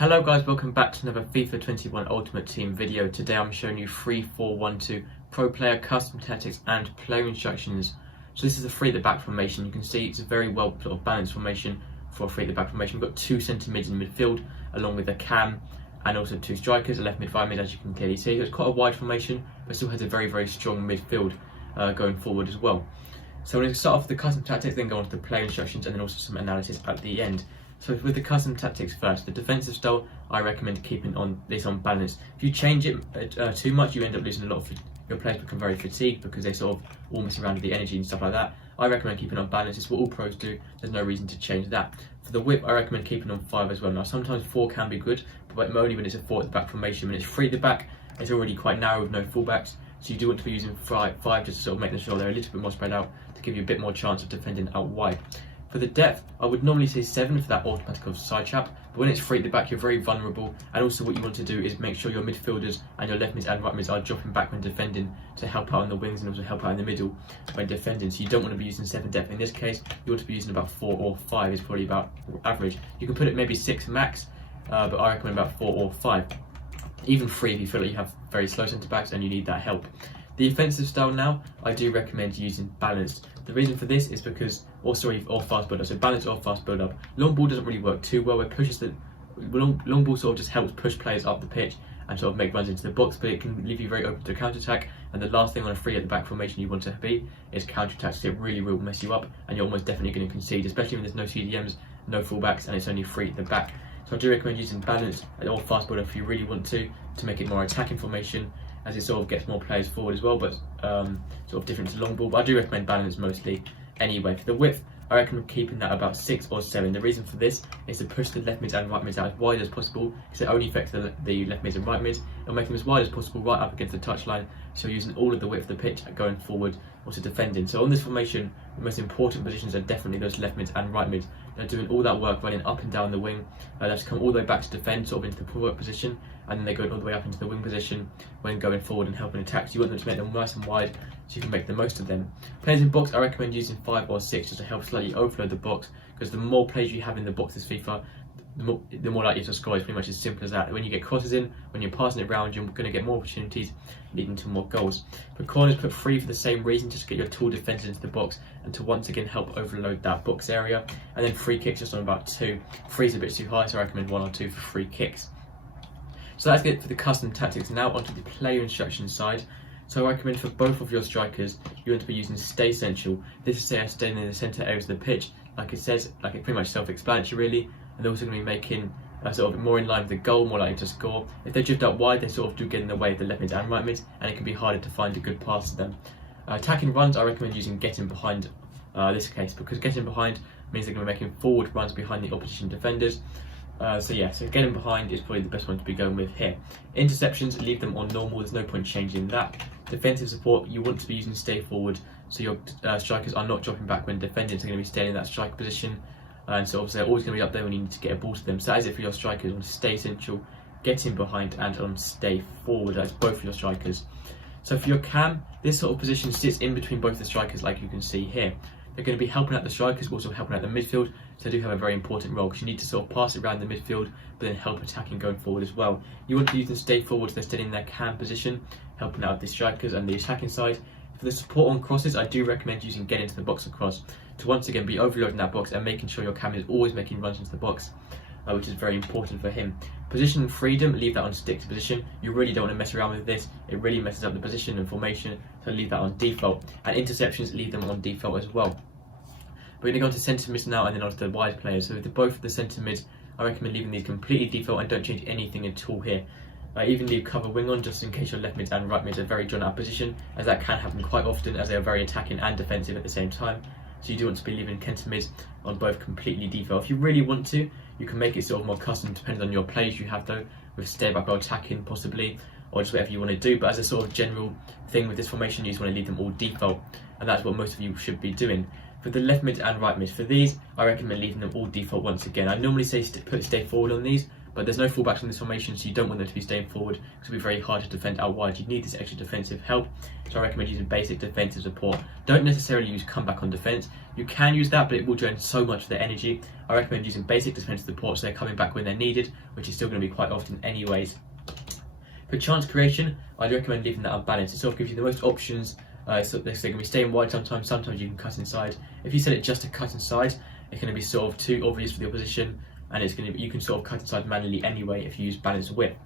Hello guys, welcome back to another FIFA 21 Ultimate Team video. Today I'm showing you 3-4-1-2 pro player custom tactics and player instructions. So this is a 3 at the back formation. You can see it's a very well sort of balanced formation for a 3 at the back formation. We've got 2 centre mids in midfield along with a cam and also 2 strikers, a left mid, right mid, as you can clearly see. So it's quite a wide formation but still has a very strong midfield going forward as well. So we're going to start off with the custom tactics, then go on to the player instructions and then also some analysis at the end. So with the custom tactics first, the defensive style, I recommend keeping this on balance. If you change it too much, you end up losing a lot of your players become very fatigued because they sort of almost surrounded the energy and stuff like that. I recommend keeping it on balance. It's what all pros do. There's no reason to change that. For the whip, I recommend keeping on 5 as well. Now sometimes 4 can be good, but only when it's a 4 at the back formation. When it's 3 at the back, it's already quite narrow with no fullbacks. So you do want to be using 5 just to sort of make sure they're a little bit more spread out to give you a bit more chance of defending out wide. For the depth, I would normally say 7 for that automatic side trap, but when it's 3 at the back, you're very vulnerable. And also what you want to do is make sure your midfielders and your left mids and right mids are dropping back when defending to help out on the wings and also help out in the middle when defending. So you don't want to be using 7 depth. In this case, you want to be using about 4 or 5 is probably about average. You can put it maybe 6 max, but I recommend about 4 or 5. Even 3 if you feel like you have very slow centre backs and you need that help. The offensive style now, I do recommend using balanced. The reason for this is because, or fast build up. So balanced or fast build up. Long ball doesn't really work too well. It pushes the long ball sort of just helps push players up the pitch and sort of make runs into the box, but it can leave you very open to counter attack. And the last thing on a 3 at the back formation you want to be is counter attack. So it really will mess you up, and you're almost definitely going to concede, especially when there's no CDMs, no fullbacks, and it's only 3 at the back. So I do recommend using balanced or fast build up if you really want to make it more attacking formation, as it sort of gets more players forward as well, but sort of different to long ball. But I do recommend balance mostly anyway. For the width, I recommend keeping that about 6 or 7. The reason for this is to push the left mids and right mids out as wide as possible, because it only affects the left mids and right mids. It'll make them as wide as possible right up against the touchline, so you're using all of the width of the pitch going forward or to defending. So on this formation, the most important positions are definitely those left mids and right mids. They're doing all that work running up and down the wing. They have to come all the way back to defend, sort of into the fullback position, and then they go all the way up into the wing position when going forward and helping attack. So you want them to make them nice and wide so you can make the most of them. Players in box, I recommend using 5 or 6 just to help slightly overload the box, because the more players you have in the box this FIFA, the more likely to score. Is pretty much as simple as that. When you get crosses in, when you're passing it around, you're going to get more opportunities, leading to more goals. For corners, put 3 for the same reason, just to get your tall defenders into the box and to once again help overload that box area. And then free kicks just on about 2. 3 is a bit too high, so I recommend 1 or 2 for free kicks. So that's it for the custom tactics. Now onto the player instructions side. So I recommend for both of your strikers, you want to be using stay central. This is say staying in the centre areas of the pitch, like it says, like it's pretty much self-explanatory really. And they're also going to be making sort of more in line with the goal, more likely to score. If they drift out wide, they sort of do get in the way of the left mids and right mids, and it can be harder to find a good pass to them. Attacking runs, I recommend using getting behind this case, because getting behind means they're going to be making forward runs behind the opposition defenders. So getting behind is probably the best one to be going with here. Interceptions, leave them on normal, there's no point changing that. Defensive support, you want to be using stay forward, so your strikers are not dropping back when defending, so they're going to be staying in that strike position. And so obviously they're always going to be up there when you need to get a ball to them. So that is it for your strikers. On stay central, get in behind, and on stay forward. That's both for your strikers. So for your cam, this sort of position sits in between both the strikers, like you can see here. They're going to be helping out the strikers, but also helping out the midfield. So they do have a very important role, because you need to sort of pass it around the midfield, but then help attacking going forward as well. You want to use them stay forward, so they're staying in their cam position, helping out the strikers and the attacking side. For the support on crosses, I do recommend using get into the box across to once again be overloading that box and making sure your cam is always making runs into the box, which is very important for him. Position freedom, leave that on stick to position. You really don't want to mess around with this. It really messes up the position and formation, so leave that on default. And interceptions, leave them on default as well. We're going to go on to centre mids now and then on to the wide players. So with both of the centre mids, I recommend leaving these completely default and don't change anything at all here. Even leave cover wing on just in case your left mids and right mids are very drawn out position, as that can happen quite often as they are very attacking and defensive at the same time. So you do want to be leaving centre mids on both completely default. If you really want to, you can make it sort of more custom depending on your plays you have though, with stay back or attacking possibly, or just whatever you want to do. But as a sort of general thing with this formation, you just want to leave them all default, and that's what most of you should be doing. For the left mid and right mid, for these, I recommend leaving them all default once again. I normally say put stay forward on these, but there's no fullbacks in this formation, so you don't want them to be staying forward because it'll be very hard to defend out wide. You need this extra defensive help, so I recommend using basic defensive support. Don't necessarily use comeback on defence. You can use that, but it will drain so much of their energy. I recommend using basic defensive support so they're coming back when they're needed, which is still going to be quite often anyways. For chance creation, I'd recommend leaving that unbalanced. It sort of gives you the most options. So they're going to be staying wide sometimes you can cut inside. If you set it just to cut inside, it's going to be sort of too obvious for the opposition, and it's going to be, you can sort of cut inside manually anyway if you use balanced width.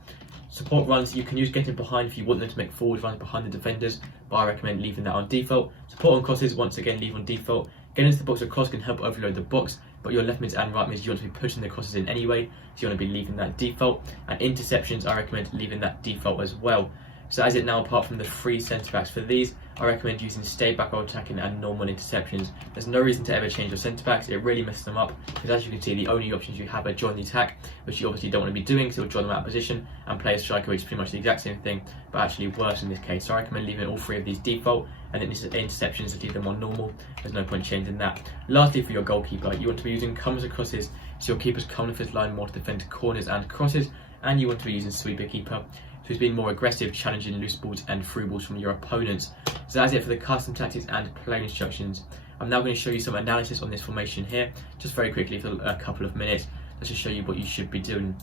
Support runs, you can use getting behind if you want them to make forward runs behind the defenders, but I recommend leaving that on default. Support on crosses, once again, leave on default. Getting into the box with cross can help overload the box, but your left mids and right mids, you want to be pushing the crosses in anyway, so you want to be leaving that default. And interceptions, I recommend leaving that default as well. So as it now, apart from the 3 centre backs for these, I recommend using stay back or attacking and normal interceptions. There's no reason to ever change your centre backs. It really messes them up because, as you can see, the only options you have are join the attack, which you obviously don't want to be doing because it will draw them out of position, and play a striker, which is pretty much the exact same thing, but actually worse in this case. So I recommend leaving all 3 of these default, and then interceptions, leave them on normal. There's no point changing that. Lastly, for your goalkeeper, you want to be using comes and crosses, so your keeper's coming off his line more to defend corners and crosses, and you want to be using sweeper keeper, so he's being more aggressive, challenging loose balls and through balls from your opponents. So that's it for the custom tactics and play instructions. I'm now going to show you some analysis on this formation here, just very quickly for a couple of minutes, just to show you what you should be doing.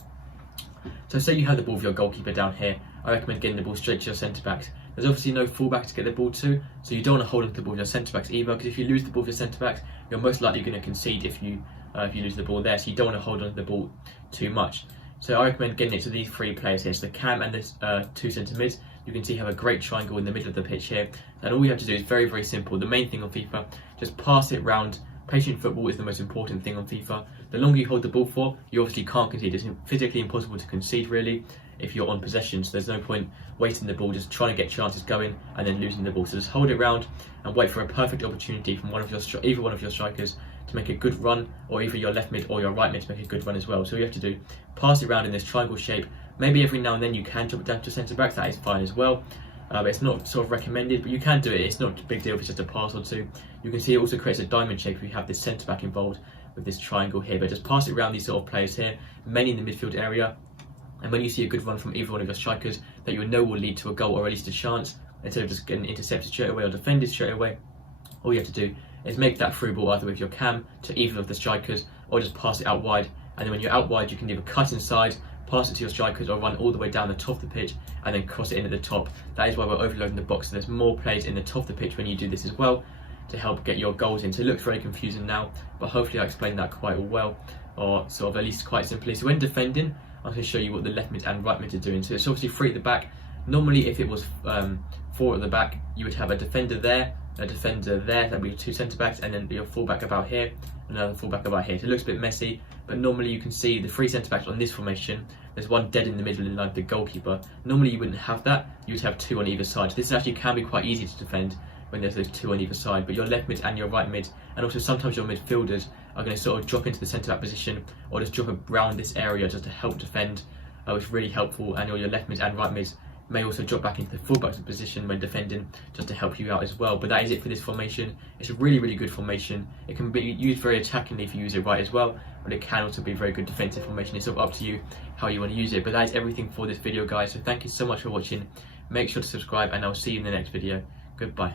So say you have the ball with your goalkeeper down here, I recommend getting the ball straight to your centre backs. There's obviously no fullback to get the ball to, so you don't want to hold on to the ball with your centre backs either, because if you lose the ball with your centre backs, you're most likely going to concede if you lose the ball there, so you don't want to hold on to the ball too much. So I recommend getting it to these 3 players here. So the cam and the 2 centre mids, you can see have a great triangle in the middle of the pitch here. And all you have to do is very, very simple. The main thing on FIFA, just pass it round. Patient football is the most important thing on FIFA. The longer you hold the ball for, you obviously can't concede. It's physically impossible to concede really if you're on possession. So there's no point wasting the ball, just trying to get chances going and then losing the ball. So just hold it round and wait for a perfect opportunity from either one of your strikers to make a good run, or either your left mid or your right mid to make a good run as well. So all you have to do, pass it around in this triangle shape. Maybe every now and then you can drop it down to centre backs, that is fine as well. But it's not sort of recommended, but you can do it. It's not a big deal if it's just a pass or 2. You can see it also creates a diamond shape if you have this centre back involved with this triangle here. But just pass it around these sort of players here, mainly in the midfield area. And when you see a good run from either one of your strikers that you know will lead to a goal or at least a chance, instead of just getting intercepted straight away or defended straight away, all you have to do is make that through ball either with your cam to either of the strikers, or just pass it out wide. And then when you're out wide, you can either cut inside, pass it to your strikers, or run all the way down the top of the pitch and then cross it in at the top. That is why we're overloading the box. So there's more players in the top of the pitch when you do this as well to help get your goals in. So it looks very confusing now, but hopefully I explained that quite well, or sort of at least quite simply. So when defending, I'm going to show you what the left mid and right mid are doing. So it's obviously 3 at the back. Normally if it was 4 at the back, you would have a defender there, that'd be 2 centre backs, and then your fullback about here, another fullback about here. So it looks a bit messy, but normally you can see the 3 centre backs on this formation. There's 1 dead in the middle in line with the goalkeeper. Normally you wouldn't have that, you would have 2 on either side. So this actually can be quite easy to defend when there's those 2 on either side, but your left mid and your right mid, and also sometimes your midfielders are going to sort of drop into the centre back position or just drop around this area just to help defend, which is really helpful. And your left mid and right mid may also drop back into the fullback position when defending just to help you out as well. But that is it for this formation. It's a really, really good formation. It can be used very attackingly if you use it right as well, but it can also be a very good defensive formation. It's sort of up to you how you want to use it. But that is everything for this video, guys. So thank you so much for watching. Make sure to subscribe, and I'll see you in the next video. Goodbye.